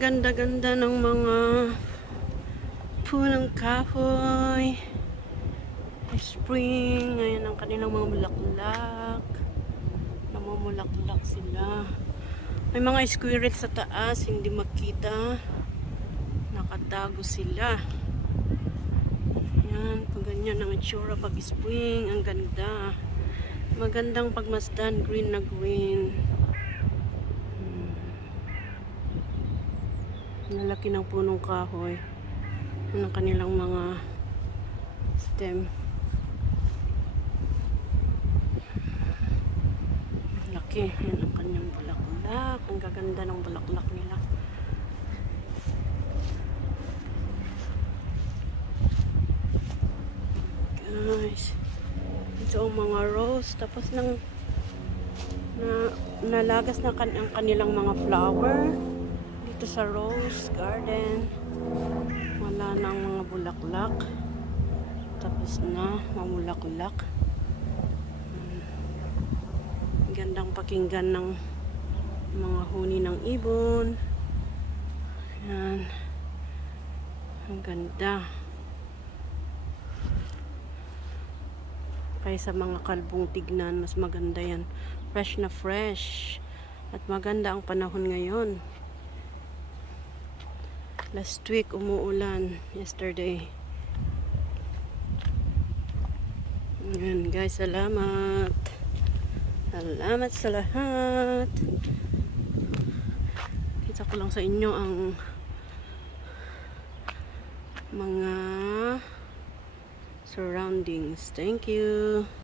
Ang ganda-ganda ng mga punong kahoy. Spring. Ngayon ang kanilang mga bulaklak. Namumulaklak sila. May mga squirrel sa taas. Hindi makita. Nakatago sila. Yan. Pag ganyan ang itsura pag spring. Ang ganda. Magandang pagmasdan. Green na green. Lalaki ng punong kahoy. Yan ang kanilang mga stem. Laki. Yan ang kanyang bulaklak. Ang gaganda ng bulaklak nila. Guys. Ito ang mga rose. Tapos nalagas na ang kanilang mga flower. Dito sa rose garden. Wala nang mga bulaklak. Tapos na mamulaklak. Gandang pakinggan ng mga huni ng ibon. Yan. Ang ganda. Kaysa mga kalbong tignan, mas maganda yan. Fresh na fresh. At maganda ang panahon ngayon. Last week umuulan. Yesterday. Ayan guys, salamat. Salamat sa lahat. Kita ko lang sa inyo ang mga surroundings. Thank you.